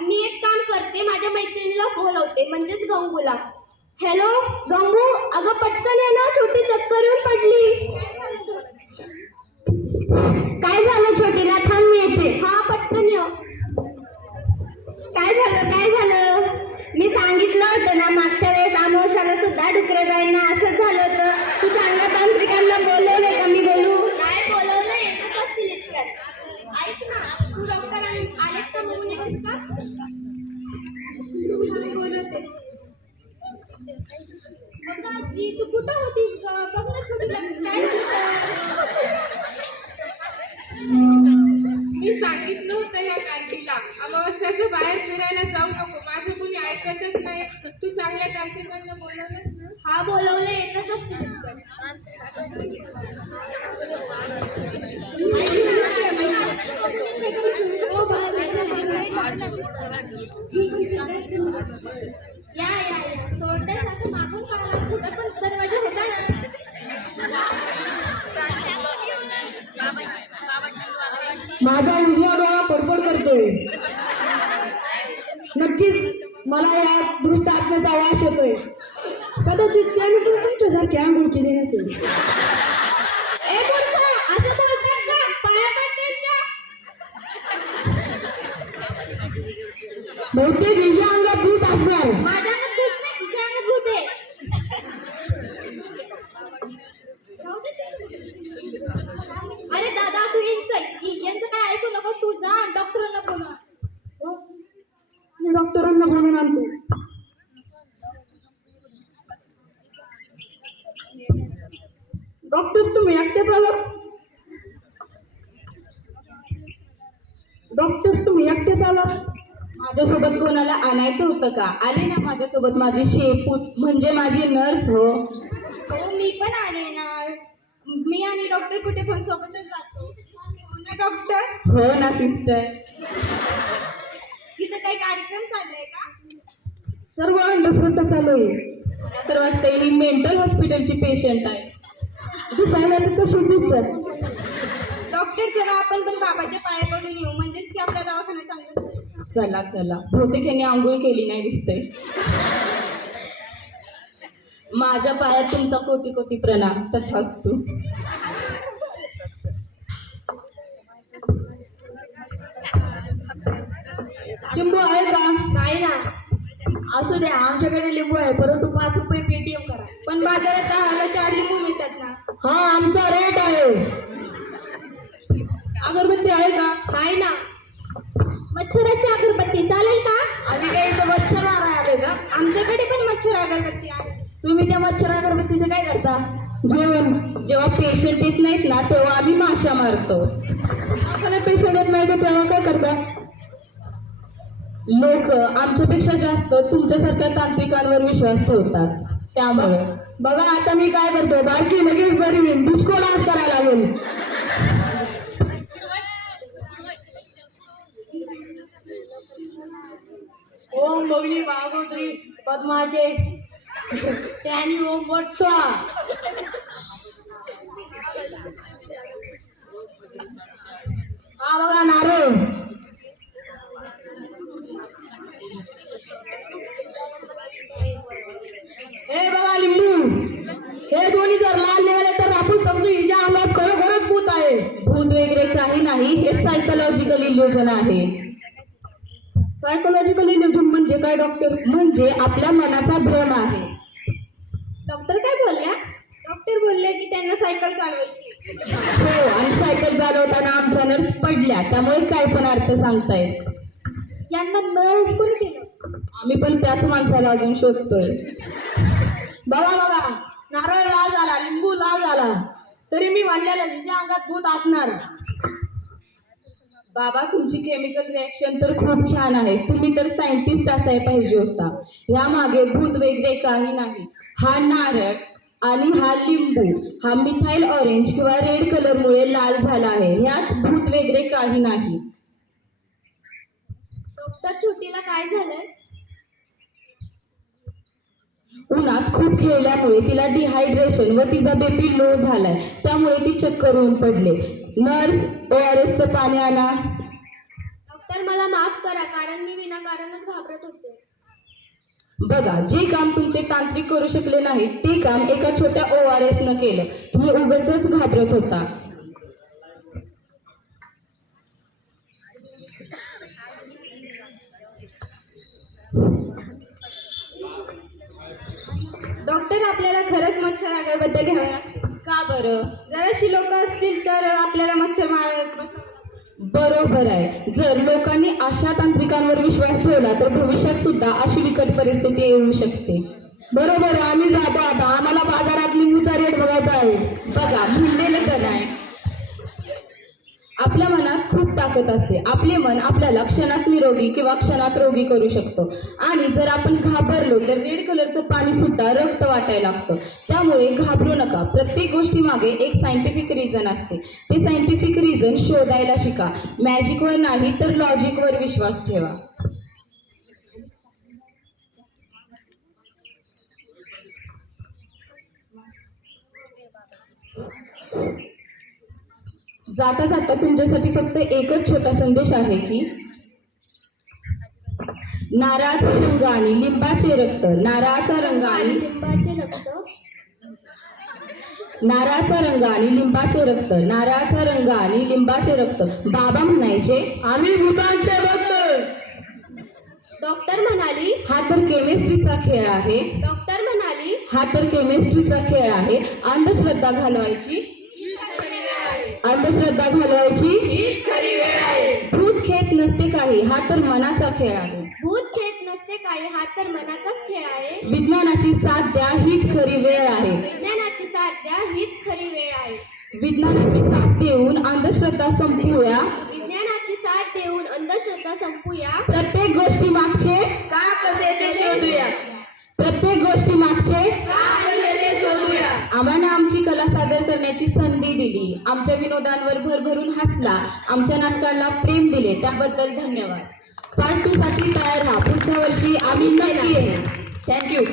मी एक काम करते, माझ्या मैत्रिणीला बोलवते, म्हणजेच गंगूला. हॅलो गंगू, अगं पटकन ये ना, छोटी चक्कर येऊन पडली. काय झालं छोटीला? थांब मी येते. हा पटकन ये. काय झालं काय झालं? मी सांगितलं होतं ना मागच्या वेळेस अमावस्याला सुद्धा डुकरेबाईंना असंच झालं होतं. तू चांगल्या तांत्रिकांना बोलवलंय का? मी बोलू? नाही बोलवलं, येतच असतील इतक्यात. ऐक ना, तू डॉक्टर आलेत का बघून येतेस का? बोलवते. बघा आजी, तू कुठं होतीस ग? बघ ना छोटीला काय मी सांगितलं होतं या कांतीला, अमावस्याचं बाहेर फिरायला जाऊ नको. माझं कुणी ऐकतच नाही. तू चांगल्या तांत्रिकांना बोलवलंस ना? हा बोलवलं, येतच असतील. या या या, सोडण्यासाठी मागून पाहिला कुठं पण दरवाजा होता ना. माझा उजवा डोळा फडफड करतोय. नक्कीच मला या दृष्ट आत्म्याचा वास येतोय. कदाचित त्याने पण तुमच्यासारखी आंघोळ केली नसेल. ए मूर्ख, असं बोलतात का? पाया पड त्यांच्या. बहुतेक हिच्या अंगात भूत असणार. माझ्या अंगात भूत नाही, तुझ्या अंगात भूत आहे. अरे दादा, तू यांचं काय ऐकू नको, तू जा डॉक्टरांना बोलवा. मी डॉक्टरांना बोलून आणतो. डॉक्टर तुम्ही एकटेच आला? डॉक्टर तुम्ही एकटेच आला? माझ्यासोबत कोणाला आणायचं होतं का? आले ना माझ्यासोबत माझी शेपूट म्हणजे माझी नर्स. हो हो, मी पण आले ना. मी आणि डॉक्टर कुठे पण सोबतच जातो. हो ना डॉक्टर? हो ना सिस्टर. इथं काही कार्यक्रम चाललाय का? सर्व अंधश्रद्धा चालू आहे. तर वाटतं ही मेंटल हॉस्पिटलची पेशंट आहे. दिसायला तर कशी दिसतात. डॉक्टर, चला आपण पण बाबाच्या पाया पडून येऊ, म्हणजेच की आपल्या दवाखाना चांगला होईल. चला चला. बहुतेक यांनी आंघोळ केली नाही दिसते. माझ्या पायात तुमचा कोटी कोटी प्रणाम. तथास्तु. लिंबू आहे का? नाही ना. असू द्या, आमच्याकडे लिंबू आहे, परंतु 5 रुपये पेटीएम करा. पण बाजारात 10ला 4 लिंबू मिळतात ना. हा, आमचा रेट आहे. अगरबत्ती आहे का? नाही ना. मच्छराची अगरबत्ती चालेल का? आम्ही काही इथं मच्छर मारायला आले का? आमच्याकडे पण मच्छर अगरबत्ती आहे. तुम्ही त्या मच्छर अगरबत्तीचं काय करता? जेवण. जेव्हा पेशंट येत नाहीत ना तेव्हा आम्ही माशा मारतो. आपल्याला पेशंट येत नाही तर तेव्हा काय करता? लोक आमच्यापेक्षा जास्त तुमच्यासारख्या तांत्रिकांवर विश्वास ठेवतात. त्यामुळे बघा आता मी काय करतो, बारकी लगेच बरी होईल. डिस्को डान्स करायला लागेल. ओम भगनी भागवत्री पद्माचे त्यांनी ओम वत्सा. हा बघा नारळ. हे बघा लिंबू. हे दोन्ही जर लाल निघाले तर आपण समजू हिच्या अंगात खरोखरच भूत आहे. भूत वगैरे काही नाही, हे सायकोलॉजिकल इल्युजन आहे. सायकोलॉजिकल इल्युजन म्हणजे काय डॉक्टर? म्हणजे आपल्या मनाचा भ्रम आहे. डॉक्टर काय बोलल्या? डॉक्टर बोलले की त्यांना सायकल चालवायची. हो, आणि सायकल चालवताना आमच्या नर्स पडल्या, त्यामुळे काय पण अर्थ सांगतायत. यांना नर्स कोणी केलं? आम्ही पण त्याच माणसाला अजून शोधतोय. बघा बघा, नारळ लाल झाला, लिंबू लाल झाला, तरी मी म्हणलेलं हिच्या अंगात भूत असणार. बाबा, तुमची केमिकल रिॲक्शन तर खूप छान आहे. तुम्ही तर सायंटिस्ट असायला पाहिजे होता. यामागे भूत वगैरे काही नाही. हा नारळ आणि हा लिंबू हा मिथाइल ऑरेंज किंवा रेड कलरमुळे लाल झाला आहे. यात भूत वगैरे काही नाही. डॉक्टर, छोटीला काय झालंय? उन्हात खूप खेळल्यामुळे तिला डिहायड्रेशन व तिचा बीपी लो झालाय, त्यामुळे ती चक्कर येऊन पडले. नर्स, ORS चं पाणी आणा. डॉक्टर, मला माफ करा, कारण मी विनाकारणच घाबरत होते. बघा, जे काम तुमचे तांत्रिक करू शकले नाही ते काम एका छोट्या ORS न केलं. तुम्ही उगाचच घाबरत होता. डॉक्टर, आपल्याला खरंच मच्छर आगारबद्दल घ्यावे लागते. का बरं? जराशी लोक असतील तर आपल्याला मच्छर मारत बसावं. बरोबर आहे. जर लोकांनी अशा तांत्रिकांवर विश्वास ठेवला तर भविष्यात सुद्धा अशी बिकट परिस्थिती येऊ शकते. बरोबर आहे, आम्ही जातो आता. आम्हाला बाजारात लिंबूचा रेट बघायचा आहे. बघा, म्हणलेलं तर नाही. आपल्या मनात खूप ताकद असते. आपले मन आपल्याला क्षणात निरोगी किंवा क्षणात रोगी करू शकतो. आणि जर आपण घाबरलो तर रेड कलरचं पाणी सुद्धा रक्त वाटायला लागतं. त्यामुळे घाबरू नका. प्रत्येक गोष्टी मागे एक सायंटिफिक रिझन असते. ते सायंटिफिक रिझन शोधायला शिका. मॅजिकवर नाही तर लॉजिकवर विश्वास ठेवा. जाता जाता तुमच्यासाठी फक्त एकच छोटा संदेश आहे की नारळाचा रंग आणि लिंबाचे रक्त, नारळाचा रंग आणि लिंबाचे रक्त, नारळाचा रंग आणि लिंबाचे रक्त, नारळाचा रंग आणि लिंबाचे रक्त. बाबा म्हणायचे, आम्ही भूतांचे भक्त. डॉक्टर म्हणाली. हा तर केमिस्ट्रीचा खेळ आहे. डॉक्टर म्हणाली. हा तर केमिस्ट्रीचा खेळ आहे. अंधश्रद्धा घालवायची, अंधश्रद्धा घालवायची हीच खरी वेळ आहे. भूत खेळ नसते काही. हा तर मनाचा खेळ आहे. भूत खेळ नसते काही. हा तर मनाचाच खेळ आहे. विज्ञानाची साथ द्या, हीच खरी वेळ आहे. विज्ञानाची साथ द्या, हीच खरी वेळ आहे. विज्ञानाची साथ देऊन अंधश्रद्धा संपवूया. विज्ञानाची साथ देऊन अंधश्रद्धा संपूया. प्रत्येक गोष्टी मागचे का कसे ते शोधूया. प्रत्येक गोष्टी मागचे का कसे ते शोधूया. आम्हाला आमची कला सादर करण्याची संधी दिली. आमच्या विनोदांवर भरभरून हसला. आमच्या नाटकाला प्रेम दिले त्याबद्दल धन्यवाद. पार्ट 2 साठी तयार राहा. पुढच्या वर्षी आम्ही नक्की येऊ. थँक्यू.